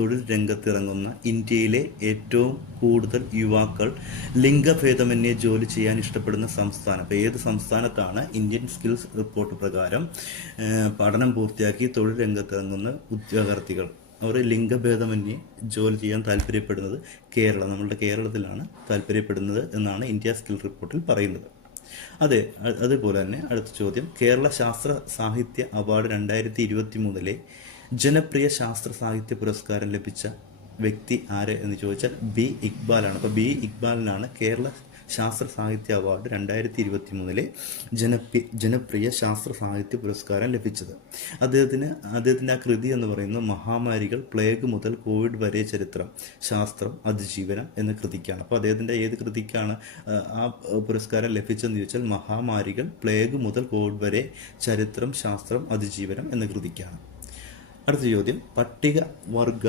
തൊഴിൽ രംഗത്തിറങ്ങുന്ന ഇന്ത്യയിലെ ഏറ്റവും കൂടുതൽ യുവാക്കൾ ലിംഗഭേദമന്യേ ജോലി ചെയ്യാൻ ഇഷ്ടപ്പെടുന്ന സംസ്ഥാനം? അപ്പോൾ ഏത് സംസ്ഥാനത്താണ് ഇന്ത്യൻ സ്കിൽസ് റിപ്പോർട്ട് പ്രകാരം പഠനം പൂർത്തിയാക്കി തൊഴിൽ രംഗത്തിറങ്ങുന്ന ഉദ്യോഗാർത്ഥികൾ അവർ ലിംഗഭേദമന്യേ ജോലി ചെയ്യാൻ താല്പര്യപ്പെടുന്നത്? കേരളം, നമ്മളുടെ കേരളത്തിലാണ് താല്പര്യപ്പെടുന്നത് എന്നാണ് ഇന്ത്യ സ്കിൽ റിപ്പോർട്ടിൽ പറയുന്നത്. അതെ, അതുപോലെ തന്നെ അടുത്ത ചോദ്യം, കേരള ശാസ്ത്ര സാഹിത്യ അവാർഡ് 2023 ജനപ്രിയ ശാസ്ത്ര സാഹിത്യ പുരസ്കാരം ലഭിച്ച വ്യക്തി ആര് എന്ന് ചോദിച്ചാൽ ബി ഇക്ബാലാണ്. അപ്പോൾ ബി ഇക്ബാലിനാണ് കേരള ശാസ്ത്ര സാഹിത്യ അവാർഡ് 2023 ജനപ്രിയ ശാസ്ത്ര സാഹിത്യ പുരസ്കാരം ലഭിച്ചത്. അദ്ദേഹത്തിൻ്റെ ആ കൃതി എന്ന് പറയുന്നത് മഹാമാരികൾ, പ്ലേഗ് മുതൽ കോവിഡ് വരെ ചരിത്രം, ശാസ്ത്രം, അതിജീവനം എന്ന കൃതിക്കാണ്. അപ്പോൾ അദ്ദേഹത്തിൻ്റെ ഏത് കൃതിക്കാണ് ആ പുരസ്കാരം ലഭിച്ചതെന്ന് ചോദിച്ചാൽ മഹാമാരികൾ, പ്ലേഗ് മുതൽ കോവിഡ് വരെ ചരിത്രം, ശാസ്ത്രം, അതിജീവനം എന്ന കൃതിക്കാണ്. അടുത്ത ചോദ്യം, പട്ടിക വർഗ